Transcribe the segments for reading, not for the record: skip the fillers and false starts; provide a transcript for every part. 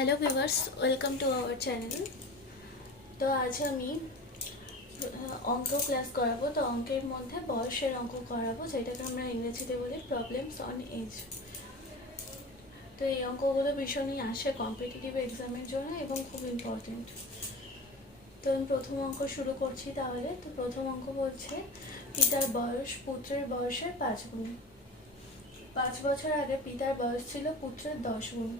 Hello viewers, welcome to our channel. তো আজ আমি অঙ্ক ক্লাস করাবো। তো অঙ্কের মধ্যে বয়সের অঙ্ক করাবো, যেটাকে আমরা ইংরেজিতে বলি প্রবলেমস অন এজ। তো এই অঙ্কগুলো ভীষণই আসে কম্পিটিটিভ এক্সামের জন্য এবং খুব ইম্পর্টেন্ট। তো আমি প্রথম অঙ্ক শুরু করছি তাহলে। তো প্রথম অঙ্ক বলছে পিতার বয়স পুত্রের বয়সের 5 গুণ। 5 বছর আগে পিতার বয়স ছিল পুত্রের 10 গুণ।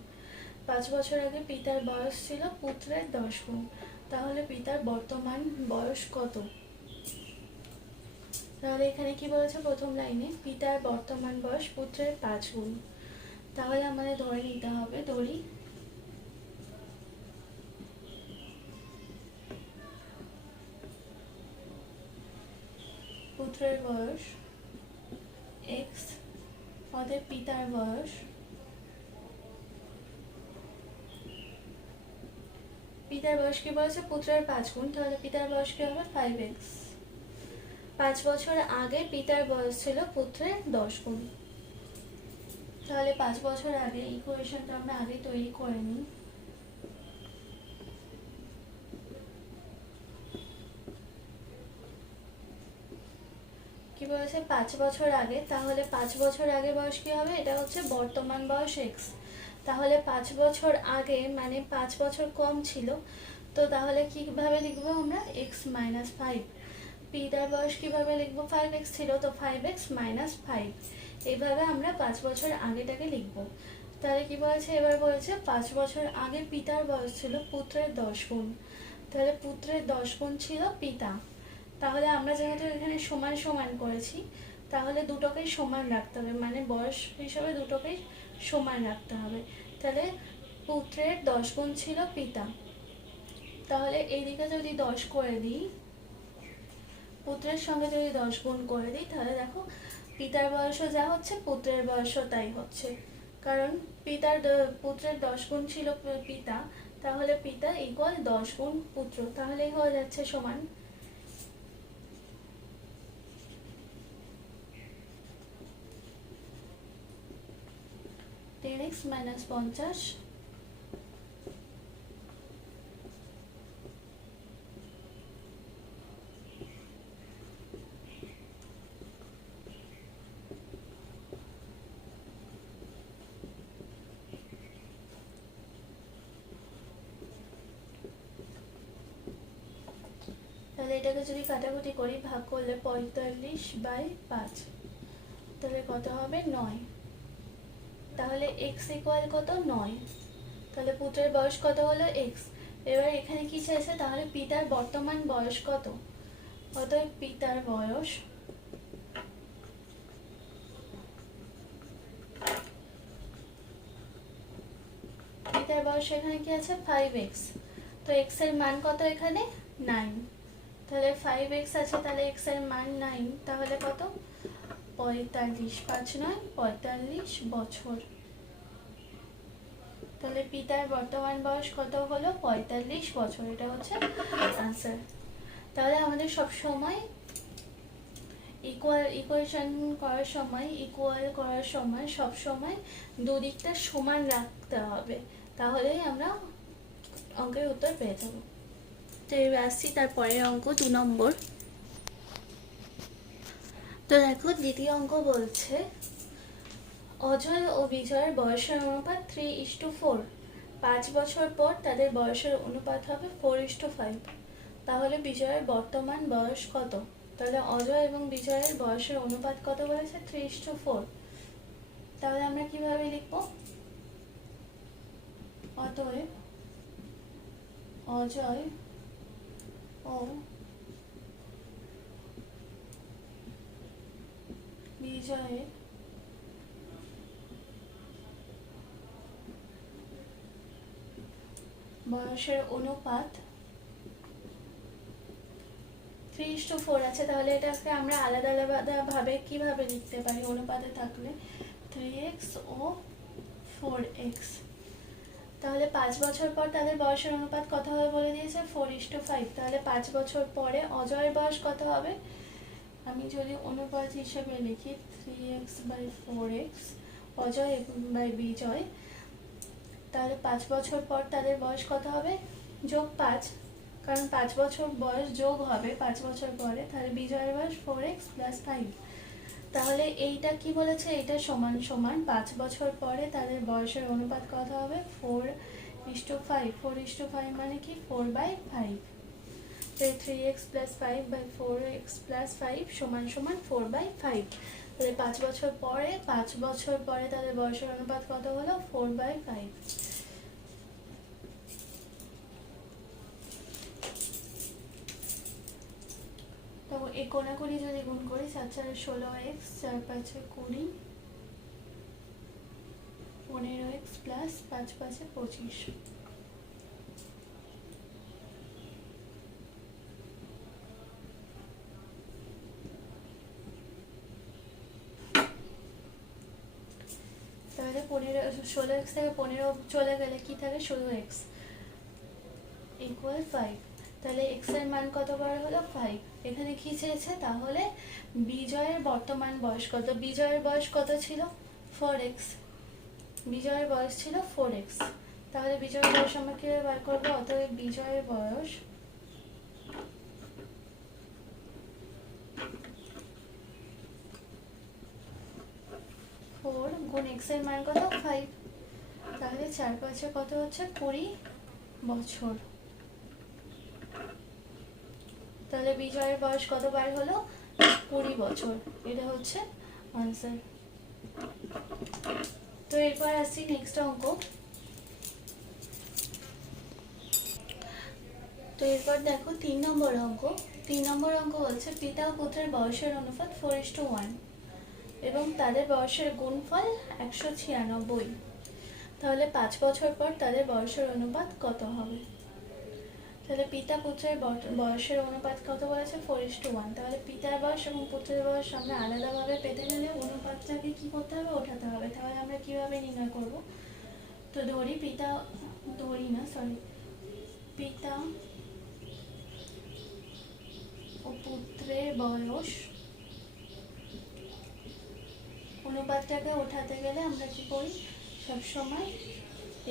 5 বছর আগে পিতার বয়স ছিল পুত্রের 10 গুণ। তাহলে পিতার বর্তমান বয়স কত? তাহলে এখানে কি বলেছে প্রথম লাইনে, পিতার বর্তমান বয়স পুত্রের 5 গুণ। তাহলে আমাদের ধরে নিতে হবে, ধরি পুত্রের বয়স x, অতএব পিতার বয়স, পিতার বয়স কি বলেছে পুত্রের 5 গুণ, তাহলে পিতার বয়স কি হবে 5x। 5 বছর আগে পিতার বয়স ছিল পুত্রের 10 গুণ। তাহলে 5 বছর আগে ইকুয়েশনটা আমরা আগে তৈরি করে নিই। কি বলেছে 5 বছর আগে, তাহলে 5 বছর আগে বয়স কি হবে, এটা হচ্ছে বর্তমান বয়স x। তাহলে 5 বছর আগে মানে 5 বছর কম ছিল, তো তাহলে কিভাবে লিখবো আমরা, x মাইনাস 5। পিতার বয়স কিভাবে লিখবো, 5x ছিল, তো 5x মাইনাস 5। এইভাবে আমরা 5 বছর আগেটাকে লিখবো। তাহলে কি বলেছে, এবার বলেছে 5 বছর আগে পিতার বয়স ছিল পুত্রের 10 গুণ। তাহলে পুত্রের 10 গুণ ছিল পিতা। তাহলে আমরা যেহেতু এখানে সমান সমান করেছি, তাহলে দুটোকেই সমান রাখতে হবে, মানে বয়স হিসাবে দুটোকেই সমান রাখতে হবে। তাহলে পুত্রের 10 গুণ ছিল পিতা। তাহলে এইদিকে যদি 10 করে দিই, পুত্রের সঙ্গে যদি 10 গুণ করে দিই, তাহলে দেখো পিতার বয়সও যা হচ্ছে পুত্রের বয়সও তাই হচ্ছে। কারণ পুত্রের 10 গুণ ছিল পিতা, তাহলে পিতা ইকুয়াল 10 গুণ পুত্র, তাহলেই হয়ে যাচ্ছে সমান। 10x minus 50। তাহলে এটাকে যদি কাটাকুটি করি, ভাগ করলে 45/5, তাহলে কত হবে 9। তাহলে x ইকুয়াল কত 9। তাহলে পুত্রের বয়স কত হলো x। এবার এখানে কি চাইছে, তাহলে পিতার বর্তমান বয়স কত, অতএব পিতার বয়স এখানে কি আছে 5x। তো x এর মান কত এখানে 9। তাহলে 5x আছে, তাহলে x এর মান 9, তাহলে কত 45, 5 9 45 বছর। তাহলে পিতার বর্তমান বয়স কত হলো 45 বছর, এটা হচ্ছে আনসার। তাহলে আমাদের সব সময় ইকুয়েশন করার সময় সব সময় দুদিকটা সমান রাখতে হবে, তাহলেই আমরা অঙ্কের উত্তর পেয়ে যাব। তো এবার আসছি তারপরের অঙ্ক 2 নম্বর। তো দেখো দ্বিতীয় অঙ্ক বলছে অজয় ও বিজয়ের বয়সের অনুপাত 3:4। 5 বছর পর তাদের বয়সের অনুপাত হবে 4:5। তাহলে বিজয়ের বর্তমান বয়স কত? তাহলে অজয় এবং বিজয়ের বয়সের অনুপাত কত বলেছে 3:4। তাহলে আমরা কিভাবে লিখব, অতএব অজয় ও বিজয়ের বয়সের অনুপাত 3:4 আছে। তাহলে এটাকে আমরা আলাদা আলাদা ভাবে কিভাবে লিখতে পারি, অনুপাতে থাকলে 3x ও 4x। তাহলে 5 বছর পর তাদের বয়সের অনুপাত কত হবে বলে দিয়েছে 4:5। তাহলে 5 বছর পরে অজয়ের বয়স কত হবে, আমি যদি অনুপাত হিসেবে লিখি 3x/4x, অজয় বাই বিজয়, তাহলে 5 বছর পর তাদের বয়স কত হবে, যোগ 5, কারণ 5 বছর বয়স যোগ হবে 5 বছর পরে, তাহলে বিজয়ের বয়স 4x + 5। তাহলে এইটা কি বলেছে, এটা সমান সমান 5 বছর পরে তাদের বয়সের অনুপাত কত হবে, 4:5। 4:5 মানে কি, 4/5। তো 3x + 5/4x + 5 সমান সমান 4/5। তাহলে 5 বছর পরে তাদের বয়সের অনুপাত কত হলো, 4/5। তো এই কোনাকুনি যদি গুণ করি, 7×4 = 16x, 4×5 = 20, 15x + 5×5 = 25। তাহলে 16x থেকে 15 চলে গেলে কি থাকে, শুধু x = 5। তাহলে x এর মান কত বার হলো, 5। এখানে কি চেয়েছে, তাহলে বিজয়ের বর্তমান বয়স কত। বিজয়ের বয়স কত ছিল, 4x। বিজয়ের বয়স ছিল 4x। তাহলে বিজয়ের বয়স আমরা কিভাবে বার করবো, অতএব বিজয়ের বয়স x এর মান কত, 5। তাহলে 4×5 কত হচ্ছে, 20 বছর। তাহলে বিজয়ের বয়স কত বার হলো, 20 বছর। এটা হচ্ছে আনসার। তো এরপর আসছি নেক্সট অঙ্ক। তো এরপর দেখো 3 নম্বর অঙ্ক। 3 নম্বর অঙ্ক বলছে পিতা ও পুত্রের বয়সের অনুপাত 4:1 এবং তাদের বয়সের গুণফল 196। তাহলে 5 বছর পর তাদের বয়সের অনুপাত কত হবে। তাহলে পিতা পুত্রের বয়সের অনুপাত কত বলেছে, 4:1। তাহলে পিতার বয়স এবং পুত্রের বয়স আমরা আলাদাভাবে পেতে গেলে অনুপাতটাকে কি করতে হবে, ওঠাতে হবে। তাহলে আমরা কিভাবে নির্ণয় করব, তো পিতা ও পুত্রের বয়স অনুপাতটাকে ওঠাতে গেলে আমরা কি করি, সবসময়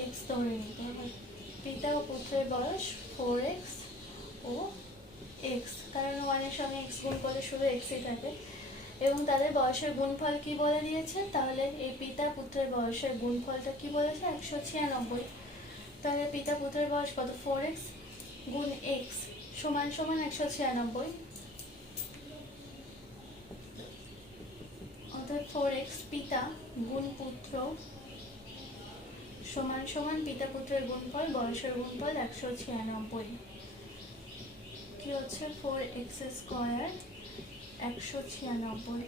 x ধরে নিতে হবে। পিতা ও পুত্রের বয়স 4x ও x, কারণ 1 এর সঙ্গে x গুণ করলে শুধু xই থাকে, এবং তাদের বয়সের গুণফল কি বলে দিয়েছে, তাহলে এই পিতা পুত্রের বয়সের গুণফলটা কি বলেছে, 196। তাহলে পিতা পুত্রের বয়স কত, 4x গুণ x সমান সমান 196। অর্থাৎ 4x পিতা গুণ পুত্র সমান সমান পিতা পুত্রের গুণফল, বয়সের গুণফল 196। কি হচ্ছে, 4x² 196।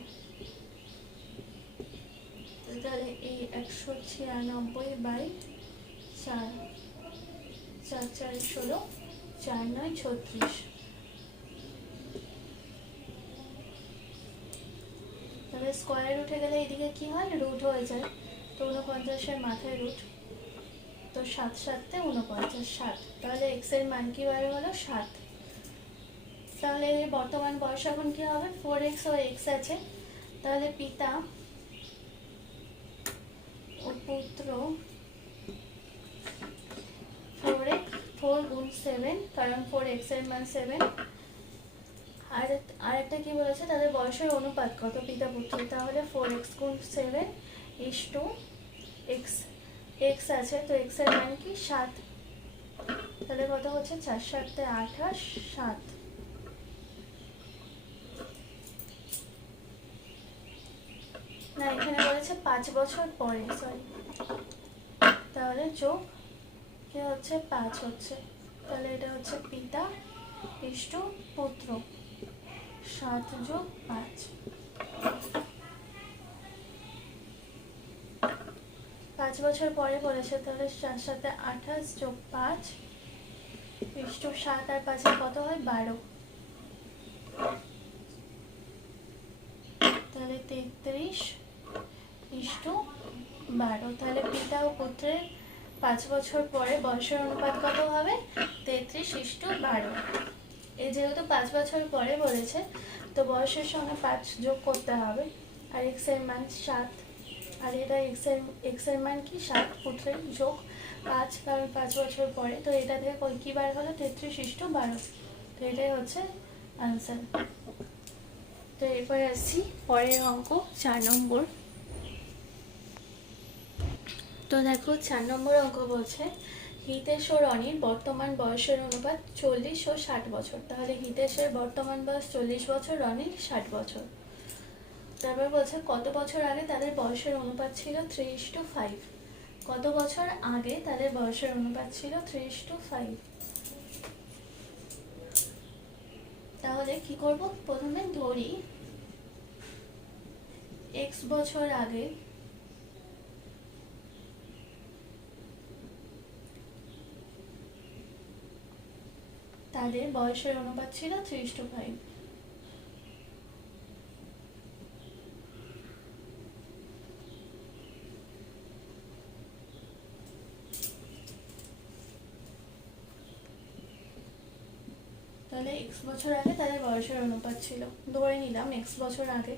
তাহলে এই 196/4, 4×4 = 16, 4×9 = 36। তাহলে স্কোয়ার উঠে গেলে এদিকে কি হয়, রুট হয়ে যায়। তো 49-এর মাথায় রুট, তো 7 7 49, 7। তাহলে x এর মান কি বার হলো, 7। তাহলে বর্তমান বয়স এখন কি হবে, 4x ও x আছে। তাহলে পিতা ও পুত্র 4 গুণ 7, কারণ 4x এর মান 7। আরেকটা কি বলেছে, তাদের বয়সের অনুপাত কত, পিতা পুত্র। তাহলে 4x গুণ 7 x, x আছে, তো x এর মান কি, 7। তাহলে কত হচ্ছে, 4 7 28, 7। না, এখানে বলেছে 5 বছর পরে, সরি। তাহলে যোগ কি হচ্ছে, 5 হচ্ছে। তাহলে এটা হচ্ছে পিতা ইষ্টু পুত্র, 7 যোগ 5। 5 বছর পরে বলেছে, তাহলে 4 7 28 যোগ 5 ইষ্টু 7 আর 5 কত হয়, 12। তাহলে 33 ইষ্টু 12। তাহলে পিতা ও পুত্রের 5 বছর পরে বয়সের অনুপাত কত হবে, 33:12। এই যেহেতু 5 বছর পরে বলেছে, তো বয়সের সঙ্গে 5 যোগ করতে হবে। আর x এর মান 7, আর এটা x এর মান কি, 7, পুত্রের যোগ 5 কারণ 5 বছর পরে, তো এটা থেকে কি বার হলো 33:12, তো এটাই হচ্ছে আনসার। তো এরপরে আসছি পরের অঙ্ক 4 নম্বর। তো দেখো 4 নম্বর অঙ্ক বলছে হিতেশ ও রনির বর্তমান বয়সের অনুপাত 40 ও 60 বছর। তাহলে হিতেশের বর্তমান বয়স 40 বছর, রনির 60 বছর। তারপর বলছে কত বছর আগে তাদের বয়সের অনুপাত ছিল 3:5। কত বছর আগে তাদের বয়সের অনুপাত ছিল 3:5। তাহলে কি করব, প্রথমে ধরি x বছর আগে তাদের বয়সের অনুপাত ছিল 3:5। তাহলে x বছর আগে তাদের বয়সের অনুপাত ছিল, ধরে নিলাম x বছর আগে।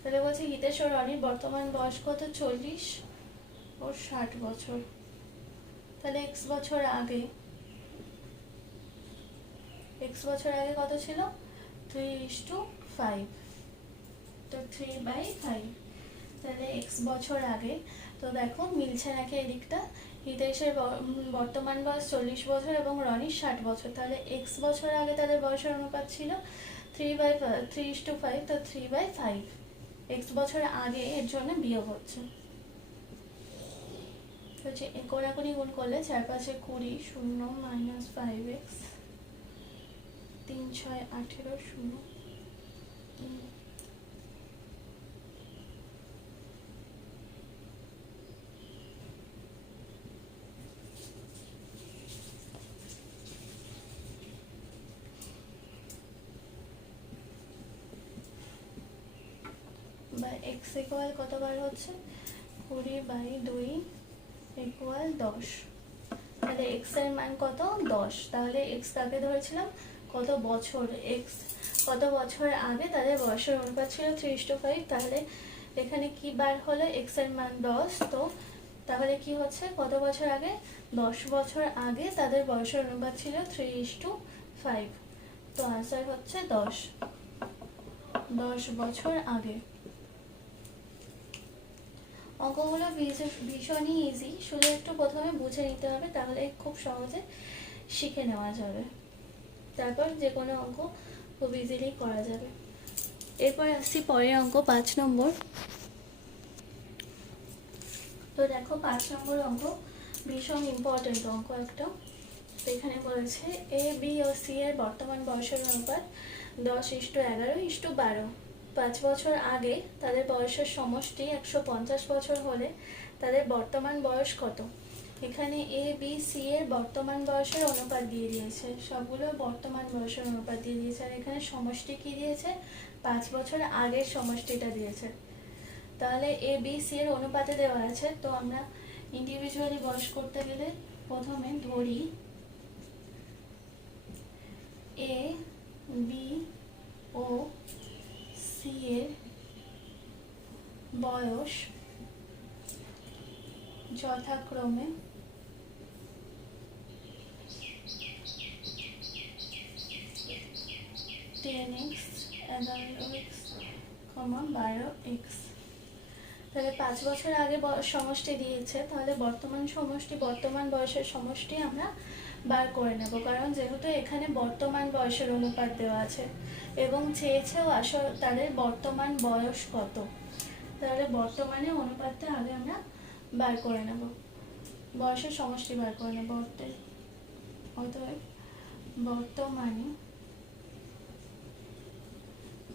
তাহলে বলছে হিতেশ ও রনির বর্তমান বয়স কত, 40 ও 60 বছর। তাহলে x বছর আগে কত ছিল, 3:5, তো 3/5। তাহলে x বছর আগে, তো দেখো মিলছে নাকি এদিকটা, হিতেশের বর্তমান বয়স 40 বছর এবং রনির 60 বছর। তাহলে x বছর আগে তাদের বয়সের অনুপাত ছিল 3:5, তো 3/5 x বছর আগে, এর জন্য বিয়োগ হচ্ছে। হচ্ছে কোনাকুনি গুণ করলে 4 5 20, 0 - 5x, 3 6 18, 0 বা x ইকুয়াল কতবার হচ্ছে, 20/2 ইকুয়াল 10। তাহলে x এর মান কত, 10। তাহলে x কাকে ধরেছিলাম, কত বছর, x কত বছর আগে তাদের বয়সের অনুপাত ছিল 3:5। তাহলে এখানে কি বার হলো, x এর মান 10, তো তাহলে কি হচ্ছে, কত বছর আগে, 10 বছর আগে তাদের বয়সের অনুপাত ছিল 3:5। তো আনসার হচ্ছে 10 বছর আগে। অঙ্কগুলো ভীষণই ইজি, শুধু একটু প্রথমে বুঝে নিতে হবে, তাহলে খুব সহজে শিখে নেওয়া যাবে, তারপর যে কোনো অঙ্ক খুব ইজিলি করা যাবে। এরপর আসছি পরের অঙ্ক 5 নম্বর। তো দেখো 5 নম্বর অঙ্ক ভীষণ ইম্পর্টেন্ট অঙ্ক একটা। তো এখানে বলেছে এ বি ও সি এর বর্তমান বয়সের অনুপাত 10:11:12। 5 বছর আগে তাদের বয়সের সমষ্টি 150 বছর হলে তাদের বর্তমান বয়স কত। এখানে এ বি সি এর বর্তমান বয়সের অনুপাত দিয়ে দিয়েছে, সবগুলো বর্তমান বয়সের অনুপাত দিয়ে দিয়েছে, আর এখানে সমষ্টি কি দিয়েছে, 5 বছর আগের সমষ্টিটা দিয়েছে। তাহলে এ বি সি এর অনুপাতে দেওয়া আছে, তো আমরা ইন্ডিভিজুয়ালি বয়স করতে গেলে প্রথমে ধরি এ বি ও সি এর বয়স যথাক্রমে 10x, 11x, 12x। তাহলে 5 বছর আগে সমষ্টি দিয়েছে, তাহলে বর্তমান বয়সের সমষ্টি আমরা বার করে নেব, কারণ যেহেতু এখানে বর্তমান বয়সের অনুপাত দেওয়া আছে এবং চেয়েছেও আসলে তাদের বর্তমান বয়স কত। তাহলে বর্তমানে অনুপাতটা আগে আমরা বার করে নেব, বয়সের সমষ্টি বার করে নেব। অতএব বর্তমানে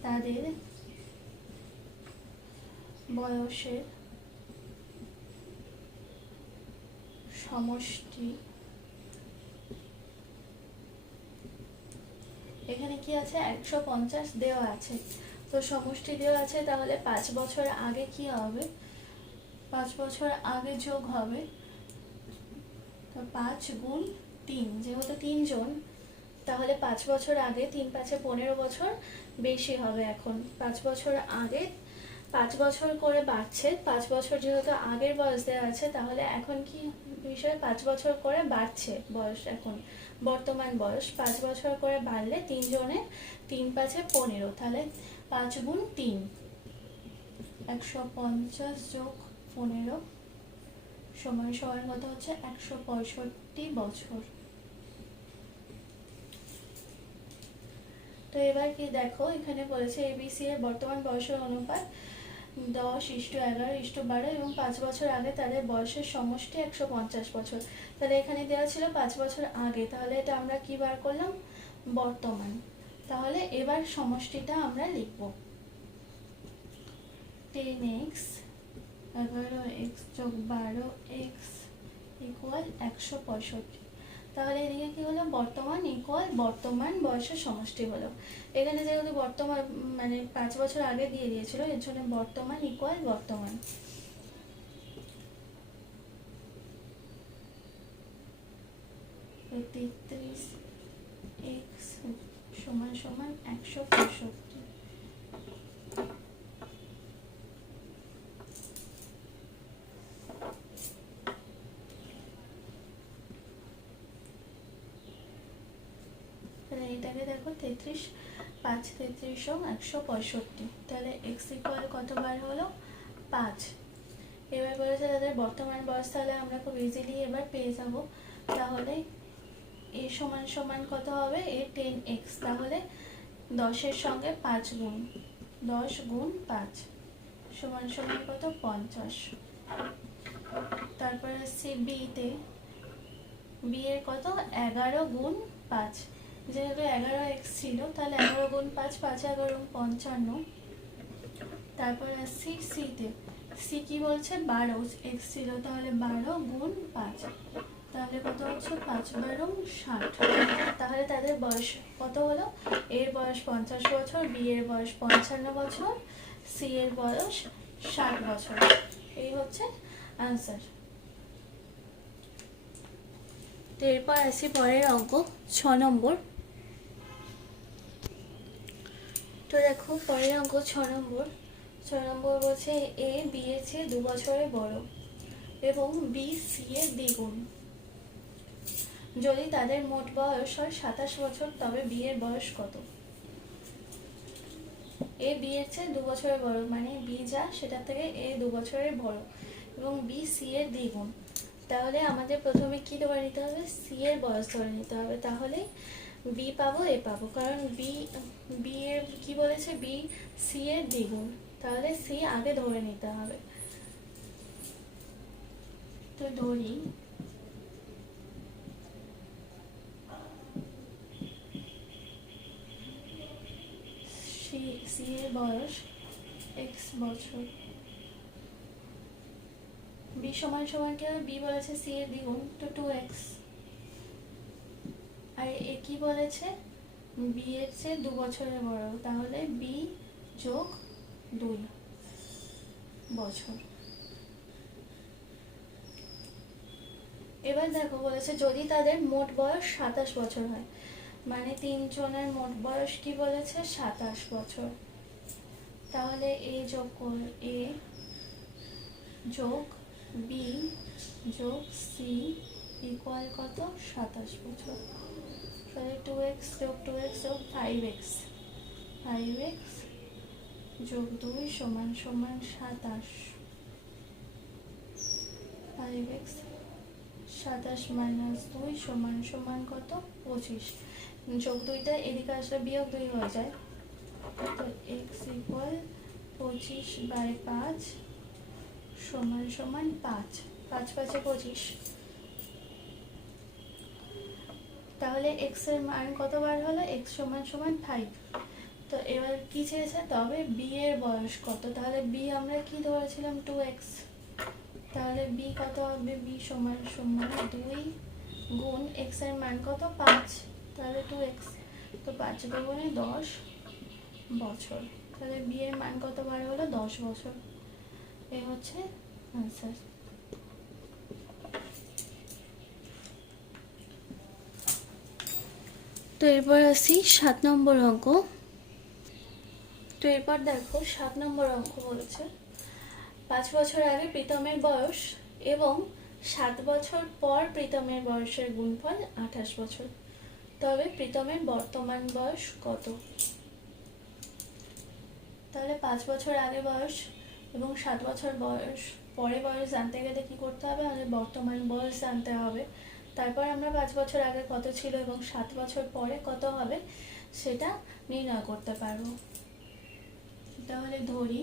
তাদের বয়সের সমষ্টি, এখানে কি আছে, 150 দেওয়া আছে, তো সমষ্টি দেওয়া আছে, তাহলে 5 বছর আগে কি হবে, 5 বছর আগে যোগ হবে, তো 5 গুণ 3, যেহেতু 3 জন, তাহলে 5 বছর আগে 3 5 15 বছর বেশি হবে। এখন 5 বছর আগে 5 বছর করে বাড়ছে, 5 বছর যেহেতু আগের বয়স দেওয়া আছে, তাহলে এখন কি হিসেবে 5 বছর করে বাড়ছে বয়স। এখন বর্তমান বয়স 5 বছর করে বাড়লে 3 জনের 3 5 15, তাহলে 5 গুণ 3 150 যোগ 15 সমান সমান কত হচ্ছে 165 বছর। তো এবার কি দেখো, এখানে বলেছে এবিসি এর বর্তমান বয়সের অনুপাত 10:11:12 এবং 5 বছর আগে তাদের বয়সের সমষ্টি 150 বছর। তাহলে এখানে দেওয়া ছিল 5 বছর আগে, তাহলে এটা আমরা কি বার করলাম, বর্তমান। তাহলে এবার সমষ্টিটা আমরা লিখব 10x 11x যোগ 12x ইকুয়াল 165। তাহলে এদিকে কি হলো, বর্তমান ইকুয়াল বর্তমান বয়সের সমষ্টি হলো। এখানে যেহেতু বর্তমান মানে 5 বছর আগে দিয়ে দিয়েছিল, এর জন্য বর্তমান ইকুয়াল বর্তমান। তো 33x সমান সমান 165। এটাকে দেখো 33 5 33 165, তাহলে x ইকুয়াল কতবার হলো 5। এবার বলেছে তাদের বর্তমান বয়স, তাহলে আমরা খুব ইজিলি এবার পেয়ে যাব। তাহলে a সমান সমান কত হবে, a 10x, তাহলে 10 এর সঙ্গে 5 গুণ 10 গুণ 5 সমান সমান কত 50। তারপরে আসছি b তে, b এর কত 11 গুণ 5, যেহেতু 11x ছিল তাহলে 11 গুণ 5 5 11 55। তারপর আসছি সিতে, সি কি বলছে 12x ছিল, তাহলে 12 গুণ 5, তাহলে কত হচ্ছে 5 12 60। তাহলে তাদের বয়স কত হলো, এর বয়স 50 বছর, বি এর বয়স 55 বছর, সি এর বয়স 60 বছর। এই হচ্ছে আনসার। তো এরপর আসি পরের অঙ্ক 6 নম্বর। তো দেখো পরের অঙ্ক 6 নম্বর বলছে এ বি এর চেয়ে 2 বছরের বড় এবং বি সি এর দ্বিগুণ। যদি তাদের মোট বয়স হয় 27 বছর, তবে বি এর বয়স কত? এ বি এর চেয়ে 2 বছরের বড়, মানে বি যা সেটা থেকে এ 2 বছরের বড়, এবং বি সি এর দ্বিগুণ। তাহলে আমাদের প্রথমে কি ধরে নিতে হবে, সি এর বয়স ধরে নিতে হবে। তাহলে বি পাবো, এ পাবো, কারণ বি এর কি বলেছে, বি সি এর দ্বিগুণ, তাহলে সি আগে ধরে নিতে হবে। তো ধরি সি এর বয়স এক্স বছর, বি সমান সমান কি হবে, বি বলেছে সি এর দ্বিগুণ, তো 2x, আর এ কি বলেছে, বি এর চেয়ে 2 বছরের বড়, তাহলে বি যোগ 2 বছর। এবার দেখো বলেছে যদি তাদের মোট বয়স 27 বছর হয়, মানে 3 জনের মোট বয়স কি বলেছে 27 বছর, তাহলে এ যোগ এ যোগ বি যোগ সি ইকুয়াল কত 27 বছর। তাহলে 2x যোগ 2x যোগ 5x যোগ 2 সমান সমান 27, 5x 27 মাইনাস 2 সমান সমান কত 25, যোগ 2টা এদিকে আসলে বিয়োগ 2 হয়ে যায়, তো x ইকুয়াল 25/5 সমান সমান 5, 5 5 25। তাহলে x এর মান কতবার হলো, x সমান সমান 5। তো এবার কি চেয়েছে, তবে b এর বয়স কত, তাহলে b আমরা কি ধরেছিলাম 2x, তাহলে b কত হবে, b সমান সমান 2 গুণ x এর মান কত 5, তাহলে 2x, তো 5 দুগুণে 10 বছর, তাহলে b এর মান কতবার হলো 10 বছর। এই হচ্ছে আনসার। তো এরপর আসি 7 নম্বর অঙ্ক। তো এরপর দেখো 7 নম্বর অঙ্ক বলেছে 5 বছর আগে প্রীতমের বয়স এবং 7 বছর পর প্রীতমের বয়সের গুণফল 28 বছর। তবে প্রীতমের বর্তমান বয়স কত? তাহলে 5 বছর আগে বয়স এবং 7 বছর বয়স পরে বয়স জানতে গেলে কি করতে হবে? আমাদের বর্তমান বয়স জানতে হবে। তারপর আমরা 5 বছর আগে কত ছিল এবং 7 বছর পরে কত হবে সেটা নির্ণয় করতে পারবো। তাহলে ধরি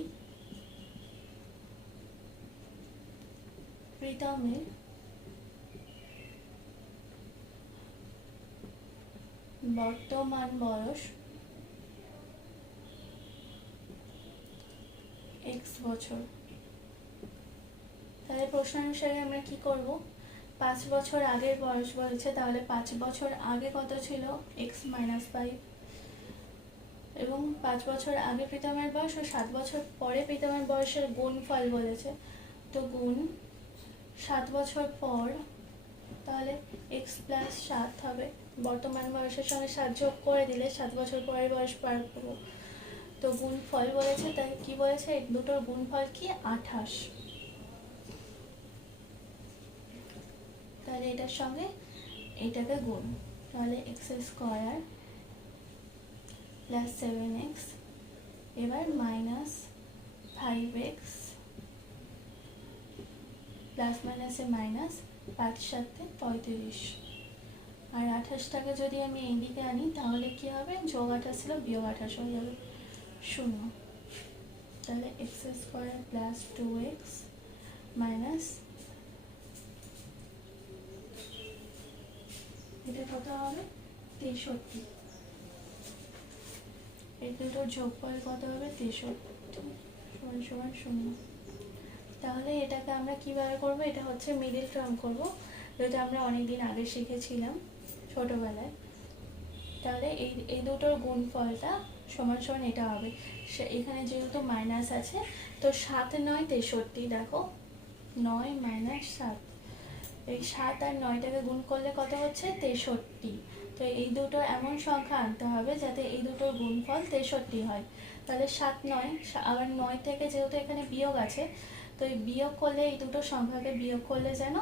প্রীতমের বর্তমান বয়স x বছর। তাহলে প্রশ্ন অনুসারে আমরা কি করব? 5 বছর আগের বয়স বলেছে, তাহলে 5 বছর আগে কত ছিল? x - 5। এবং 5 বছর আগে প্রীতমের বয়স ও 7 বছর পরে প্রীতমের বয়সের গুণফল বলেছে, তো গুণ 7 বছর পর, তাহলে x + 7 হবে। বর্তমান বয়সের সঙ্গে 7 যোগ করে দিলে 7 বছর পরের বয়স পার করবো। তো গুণফল বলেছে, তাই কি বলেছে? এই দুটোর গুণফল কি? 28। তাহলে এটার সঙ্গে এটাকে গুণ, তাহলে x² + 7x, এবার -5x প্লাস মাইনাসে মাইনাস, 5 × 7 = 35। আর 28টাকে যদি আমি এই দিকে আনি তাহলে কি হবে? যোগ 28 ছিল বিয়োগ 28 হয়ে যাবে, 0। তাহলে x² + 2x মাইনাস, এটা কত হবে? 63। এই দুটোর যোগফল কত হবে? 63 = 0। তাহলে এটাকে আমরা কিভাবে করব? এটা হচ্ছে মিডল টার্ম করব, যেটা আমরা অনেকদিন আগে শিখেছিলাম ছোটবেলায়। তাহলে এই দুটোর গুণফলটা সমান সমান এটা হবে। এখানে যেহেতু মাইনাস আছে, তো 7 × 9 = 63। দেখো 9 - 7, এই 7 আর 9টাকে গুণ করলে কত হচ্ছে? 63। তো এই দুটো এমন সংখ্যা আনতে হবে যাতে এই দুটোর গুণফল 63 হয়। তাহলে 7 9, আবার 9 থেকে যেহেতু এখানে বিয়োগ আছে, তো এই বিয়োগ করলে এই দুটো সংখ্যাকে বিয়োগ করলে যেন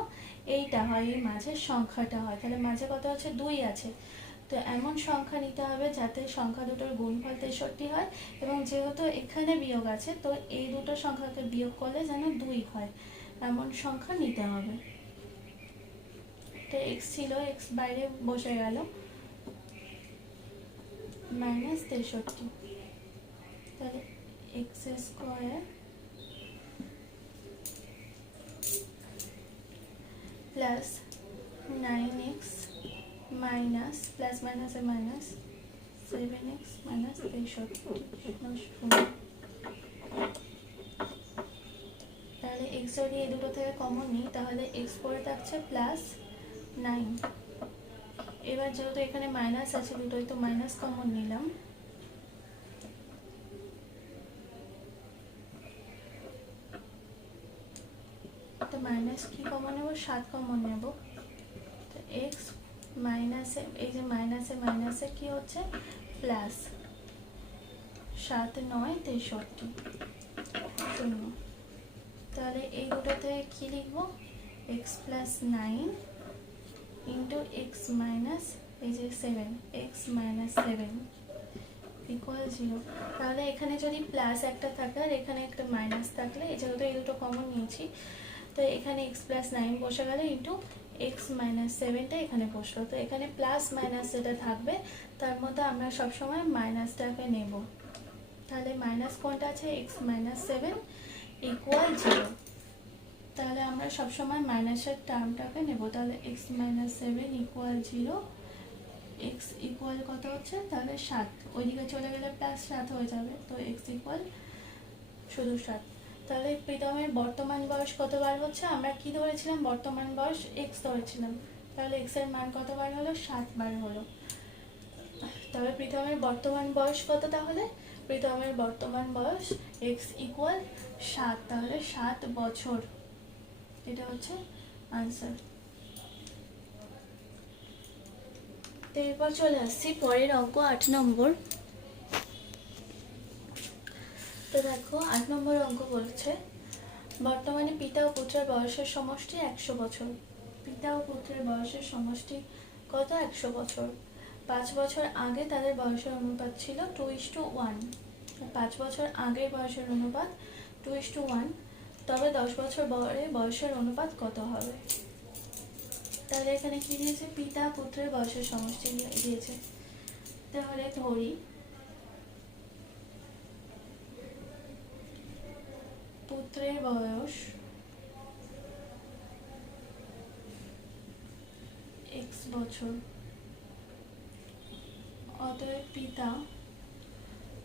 এইটা হয়, এই মাঝের সংখ্যাটা হয়। তাহলে মাঝে কত আছে? 2 আছে। তো এমন সংখ্যা নিতে হবে যাতে সংখ্যা দুটোর গুণফল 63 হয়, এবং যেহেতু এখানে বিয়োগ আছে, তো এই দুটো সংখ্যাকে বিয়োগ করলে যেন 2 হয়, এমন সংখ্যা নিতে হবে। তো x ছিল, x বাইরে বসে গেল, -63। তাহলে x² plus 9x minus, plus মাইনাসে মাইনাস, 7x - 63। তাহলে x যদি এই দুটো থেকে কমন নিই তাহলে x পরে থাকছে +9। এবার যেহেতু এখানে মাইনাস আছে, দুটোই তো মাইনাস কমন নিলাম, তো মাইনাস কি কমন নেব? 7 কমন নেব। তো x মাইনাসে, এই যে মাইনাসে মাইনাসে কি হচ্ছে? প্লাস, 7 9 63, 0। তাহলে এই দুটো থেকে কি লিখবো? x + 9 * x মাইনাস, এই যে 7, x - 7 = 0। তাহলে এখানে যদি প্লাস একটা থাকে আর এখানে একটা মাইনাস থাকলে, যেহেতু এই দুটো কমন নিয়েছি, তো এখানে x + 9 বসে গেল ইন্টু x - 7টা এখানে বসলো। তো এখানে প্লাস মাইনাস যেটা থাকবে তার মধ্যে আমরা সবসময় মাইনাসটাকে নেব। তাহলে মাইনাস কোনটা আছে? x - 7 = 0। তাহলে আমরা সবসময় মাইনাসের টার্মটাকে নেব। তাহলে x - 7 = 0, x ইকুয়াল কত হচ্ছে? তাহলে 7, ওইদিকে চলে গেলে +7 হয়ে যাবে, তো x ইকুয়াল শুধু 7। তাহলে প্রীতমের বর্তমান বয়স কতবার হচ্ছে? আমরা কি ধরেছিলাম? বর্তমান বয়স x ধরেছিলাম, তাহলে x এর মান কতবার হলো? 7 বার হলো। তবে প্রীতমের বর্তমান বয়স কত? তাহলে প্রীতমের বর্তমান বয়স x = 7, তাহলে 7 বছর। এটা হচ্ছে আনসার। তো এরপর চলে আসছি পরের অঙ্ক 8 নম্বর। তো দেখো 8 নম্বর অঙ্ক বলছে বর্তমানে পিতা ও পুত্রের বয়সের সমষ্টি 100 বছর। পিতা ও পুত্রের বয়সের সমষ্টি কত? 100 বছর। 5 বছর আগে তাদের বয়সের অনুপাত ছিল 2:1। 5 বছর আগের বয়সের অনুপাত 2:1। তবে 10 বছর পরে বয়সের অনুপাত কত হবে? তাহলে এখানে কি দিয়েছে? পিতা পুত্রের বয়সের সমষ্টি দিয়েছে। তাহলে ধরি পুত্রের বয়স x বছর, অতএব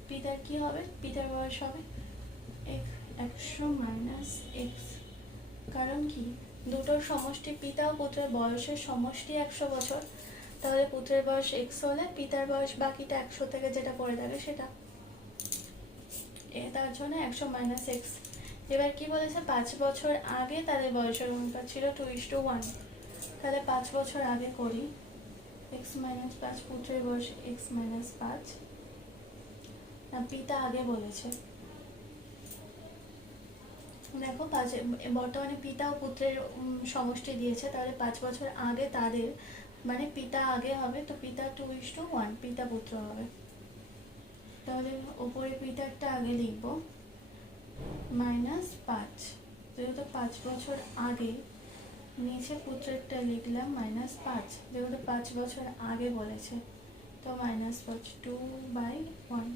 পিতার কি হবে? পিতার বয়স হবে 100 মাইনাস x। কারণ কি? দুটোর সমষ্টি, পিতা ও পুত্রের বয়সের সমষ্টি 100 বছর। তাহলে পুত্রের বয়স x হলে পিতার বয়স বাকিটা 100 থেকে যেটা পড়ে যাবে সেটা, তার জন্য 100 মাইনাস x। এবার কি বলেছে? 5 বছর আগে তাদের বয়সের অনুপাত ছিল 2:1। তাহলে 5 বছর আগে করি, x মাইনাস 5, পুত্রের বয়স x মাইনাস 5, না পিতা আগে বলেছে। দেখো বর্তমানে পিতা ও পুত্রের সমষ্টি দিয়েছে, তাহলে 5 বছর আগে তাদের, মানে পিতা আগে হবে, তো পিতা 2:1, পিতা পুত্র হবে। তাহলে উপরে পিতারটা আগে লিখব মাইনাস 5, যেহেতু 5 বছর আগে, নিচে পুত্রেরটা লিখলাম মাইনাস 5, যেহেতু 5 বছর আগে বলেছে, তো মাইনাস 5, 2/1।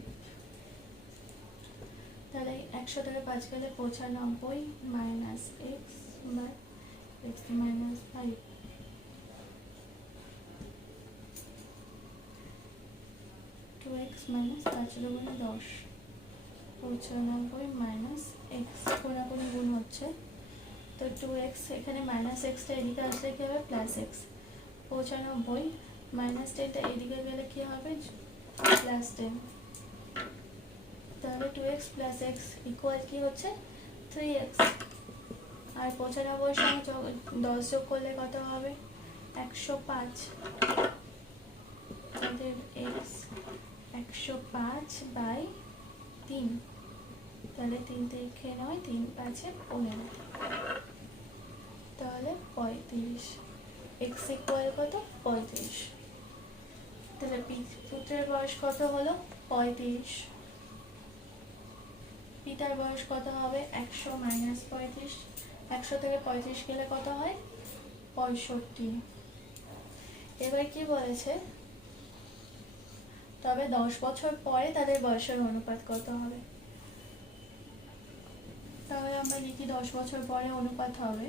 তাহলে 100 থেকে 5 গেলে 95 minus x by x minus 5। 2x minus 5 দুগুণে 10, 95 মাইনাস x, কোনাকুনি গুণ হচ্ছে, তো 2x, এখানে মাইনাস এক্সটা এদিকে আসলে কি হবে? Plus x. 95 মাইনাস 10টা এদিকে গেলে কি হবে? প্লাস 10। তাহলে 2x প্লাস এক্স ইকুয়াল কি হচ্ছে? 3x। আর 95 সঙ্গে 10 যোগ করলে কত হবে? 105। আমাদের x 105/3, তাহলে 3 থেকে 9, 3 5 15, তাহলে 35। x ইকুয়াল কত? 35। তাহলে পুত্রের বয়স কত হলো? 35। পিতার বয়স কত হবে? 100 মাইনাস 35, 100 থেকে 35 গেলে কত হয়? 65। এবার কি বলেছে? তবে 10 বছর পরে তাদের বয়সের অনুপাত কত হবে? তাহলে আমরা লিখি 10 বছর পরে অনুপাত হবে,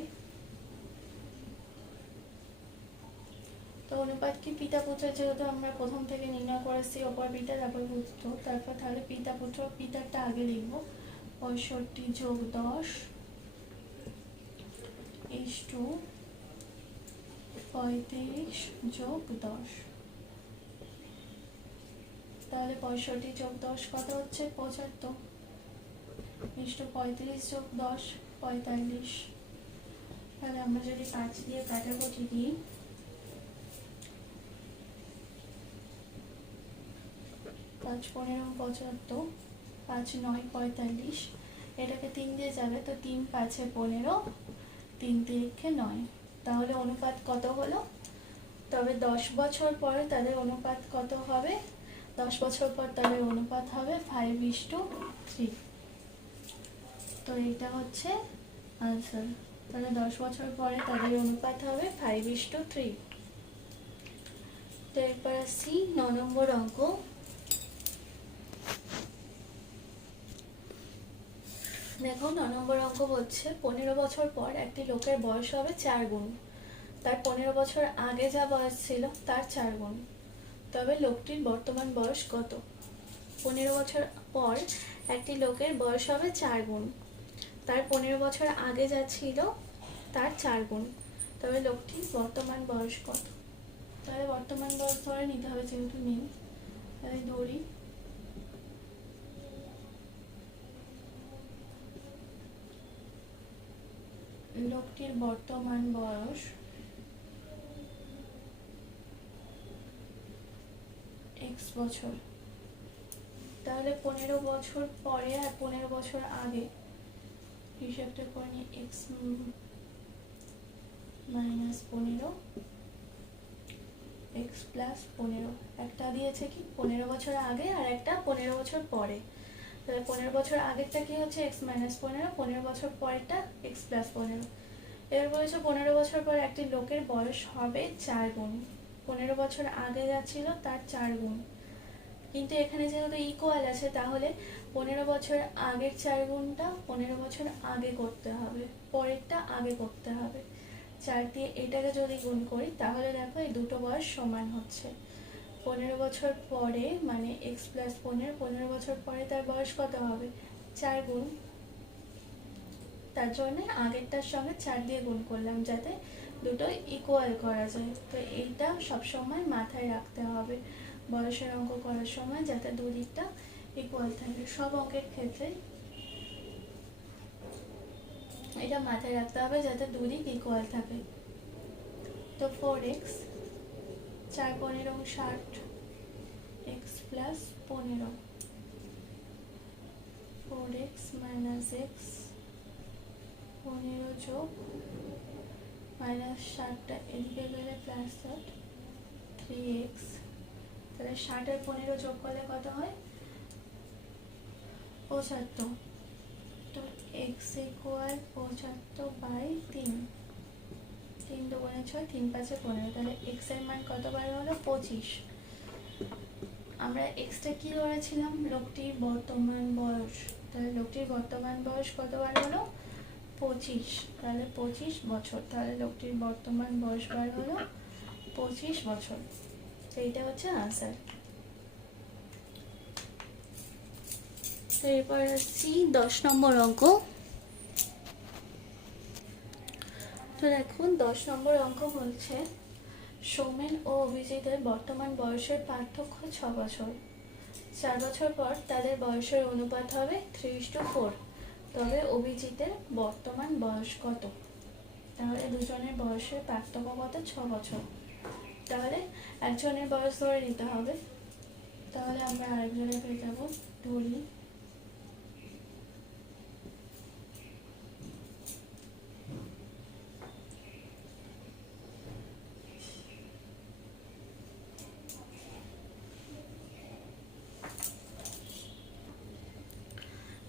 তো অনুপাত কি? পিতা পুত্র, যেহেতু আমরা প্রথম থেকে নির্ণয় করেছি, ওপর পিতা তারপর পুত্র, তারপর তাহলে পিতা পুত্র, পিতারটা আগে লিখব 65 যোগ 10 = 35 যোগ 10। তাহলে 65 যোগ 10 কত হচ্ছে? 75 = 35 যোগ 10 45। তাহলে আমরা যদি 5 দিয়ে কাটাকুটি দিই, 5 15 75, 5 9 45, এটাকে 3 দিয়ে যাবে, তো 3 5 15, 3 3 9। তাহলে অনুপাত কত হলো? তবে 10 বছর পরে তাদের অনুপাত কত হবে? 10 বছর পর তাদের অনুপাত হবে 5:3। তো এটা হচ্ছে আনসার। তাহলে 10 বছর পরে তাদের অনুপাত হবে 5:3। তো এরপর আসছি 9 নম্বর অঙ্ক। দেখো 9 নম্বর অঙ্ক বলছে 15 বছর পর একটি লোকের বয়স হবে 4 গুণ তার 15 বছর আগে যা বয়স ছিল তার 4 গুণ, তবে লোকটির বর্তমান বয়স কত? 15 বছর পর একটি লোকের বয়স হবে 4 গুণ, তার 15 বছর আগে যা ছিল তার 4 গুণ, তবে লোকটির বর্তমান বয়স কত? তাহলে বর্তমান বয়স ধরে নিতে হবে, যেহেতু নেই, তাহলে ধরি লোকটির বর্তমান বয়স x বছর। তাহলে 15 বছর পরে আর 15 বছর আগে হিসাবটা করে নিই, এক্স মাইনাস 15 এক্স প্লাস 15, একটা দিয়েছে কি 15 বছর আগে আর একটা 15 বছর পরে। তাহলে 15 বছর আগেরটা কি হচ্ছে এক্স মাইনাস 15, 15 বছর পরেরটা এক্স প্লাস 15। এবার বলেছে 15 বছর পর একটি লোকের বয়স হবে 4 গুণ, 15 বছর আগে যা ছিল তার 4 গুণ। কিন্তু এখানে যেহেতু ইকুয়াল আছে তাহলে 15 বছর আগের 4 গুণটা 15 বছর আগে করতে হবে, পরেরটা আগে করতে হবে। 4 দিয়ে এটাকে যদি গুণ করি তাহলে দেখো এই দুটো বয়স সমান হচ্ছে। 15 বছর পরে মানে এক্স প্লাস 15, 15 বছর পরে তার বয়স কত হবে 4 গুণ, তার জন্য আগেরটার সঙ্গে 4 দিয়ে গুণ করলাম যাতে দুটো ইকুয়াল করা যায়। তো এইটা সবসময় মাথায় রাখতে হবে বয়সের অঙ্ক করার সময়, যাতে দুদিকটা ইকুয়াল থাকে। সব অঙ্কের ক্ষেত্রে এটা মাথায় রাখতে হবে যাতে দুদিক ইকুয়াল থাকে। তো 4x 4 15 60 x plus 15, 4x minus x 15 যোগ মাইনাস 60টা এদিকে গেলে প্লাস 60 3x, তাহলে 60 আর 15 যোগ করলে কত হয় 75। তো x ইকুয়াল 75/3, 3 দুগুণে 6, 3 5 15, তাহলে x এর মান কতবার হলো 25। আমরা এক্সটা কি ধরেছিলাম লোকটির বর্তমান বয়স, তাহলে লোকটির বর্তমান বয়স কতবার হলো 25, তাহলে 25 বছর, তাহলে লোকটির বর্তমান বয়স বার হলো 25 বছর। তো এইটা হচ্ছে আনসার। তো এরপর আসছি 10 নম্বর অঙ্ক। তো দেখুন 10 নম্বর অঙ্ক বলছে সৌমেন ও অভিজিতের বর্তমান বয়সের পার্থক্য 6 বছর, 4 বছর পর তাদের বয়সের অনুপাত হবে 3:4, তবে অভিজিতের বর্তমান বয়স কত। তাহলে দুজনের বয়সের পার্থক্য কত 6 বছর, তাহলে একজনের বয়স ধরে নিতে হবে, তাহলে আমরা আরেকজনের পেয়ে যাবো ধরি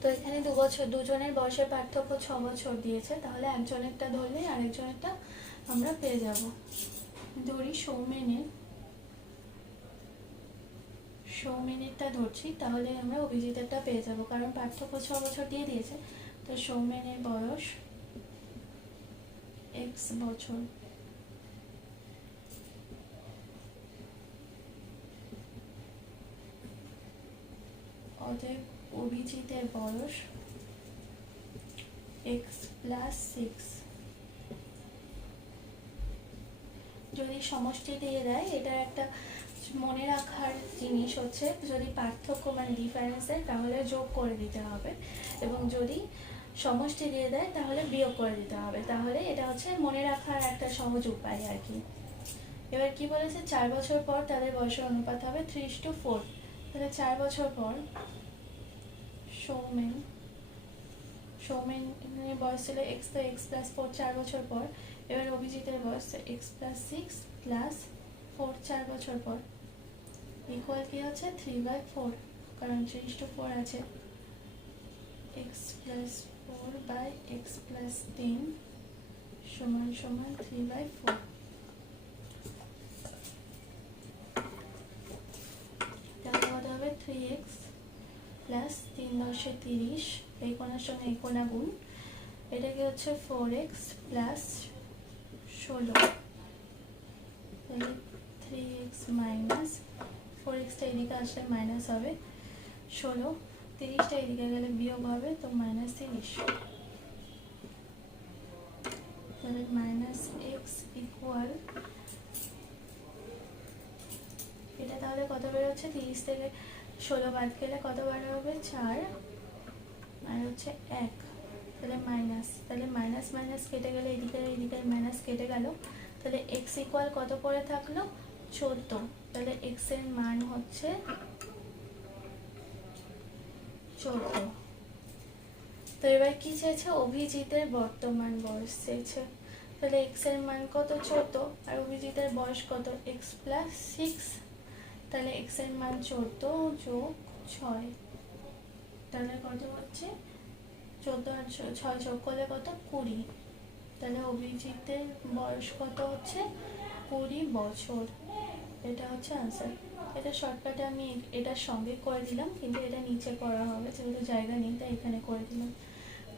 তো এখানে 2 বছর, দুজনের বয়সের পার্থক্য 6 বছর দিয়েছে, তাহলে একজনেরটা ধরলে আরেকজনেরটা আমরা পেয়ে যাব। ধরি সৌমেনেরটা ধরছি, তাহলে আমরা অভিজিতেরটা পেয়ে যাব, কারণ পার্থক্য 6 বছর দিয়ে দিয়েছে। তো সৌমেনের বয়স x বছর, অতএব অভিজিতের বয়স x প্লাস 6। যদি সমষ্টি দিয়ে দেয়, এটা একটা মনে রাখার জিনিস হচ্ছে যদি পার্থক্য মানে ডিফারেন্স দেয় তাহলে যোগ করে দিতে হবে, এবং যদি সমষ্টি দিয়ে দেয় তাহলে বিয়োগ করে দিতে হবে, তাহলে এটা হচ্ছে মনে রাখার একটা সহজ উপায় আর কি। এবার কি বলেছে 4 বছর পর তাদের বয়সের অনুপাত হবে 3:4, তাহলে 4 বছর পর সৌমেনের বয়স ছিল x, তো x প্লাস 4 4 বছর পর। এবার অভিজিতের বয়স x প্লাস 6 প্লাস 4 4 বছর পর, ইকুয়াল কি হচ্ছে 3/4, কারণ 3:4 আছে। x প্লাস 4/x প্লাস 3 সমান সমান 3/4, তাহলে কত হবে 3x প্লাস 3 10 30, এই কোণার সঙ্গে এই কোণা গুণ, এটাকে হচ্ছে 4x প্লাস 16, তাহলে 3x মাইনাস 4xটা এদিকে আসলে মাইনাস হবে 16, 30টা এদিকে গেলে বিয়োগ হবে, তো মাইনাস 30, তাহলে মাইনাস এক্স ইকুয়াল, এটা তাহলে কত বেরোচ্ছে 30 থেকে 16 বাদ গেলে কত বার হবে 4 আর হচ্ছে 1, তাহলে মাইনাস, তাহলে মাইনাস মাইনাস কেটে গেলে এদিকে মাইনাস কেটে গেল, তাহলে x ইকুয়াল কত পড়ে থাকলো 14, তাহলে x এর মান হচ্ছে 14। তো এবার কি চেয়েছে, অভিজিতের বর্তমান বয়স চেয়েছে। তাহলে এক্স এর মান কত 14, আর অভিজিতের বয়স কত এক্স প্লাস 6। তাহলে এক্স এর মান 14 যোগ 6, তাহলে কত হচ্ছে 14 আর 6 যোগ করলে কত 20। তাহলে অভিজিতের বয়স কত হচ্ছে 20 বছর। এটা হচ্ছে আনসার। এটা শর্টকাটে আমি এটার সঙ্গে করে দিলাম, কিন্তু এটা নিচে করা হবে যেহেতু জায়গা নেই, তাই এখানে করে দিলাম।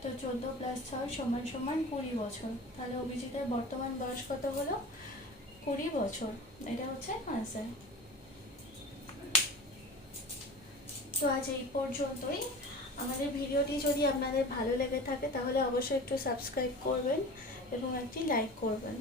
তো 14 + 6 সমান সমান 20 বছর। তাহলে অভিজিতের বর্তমান বয়স কত হলো 20 বছর। এটা হচ্ছে আনসার। তো আজ এই পর্যন্তই। আমাদের ভিডিওটি যদি আপনাদের ভালো লেগে থাকে তাহলে অবশ্যই একটু সাবস্ক্রাইব করবেন এবং একটি লাইক করবেন।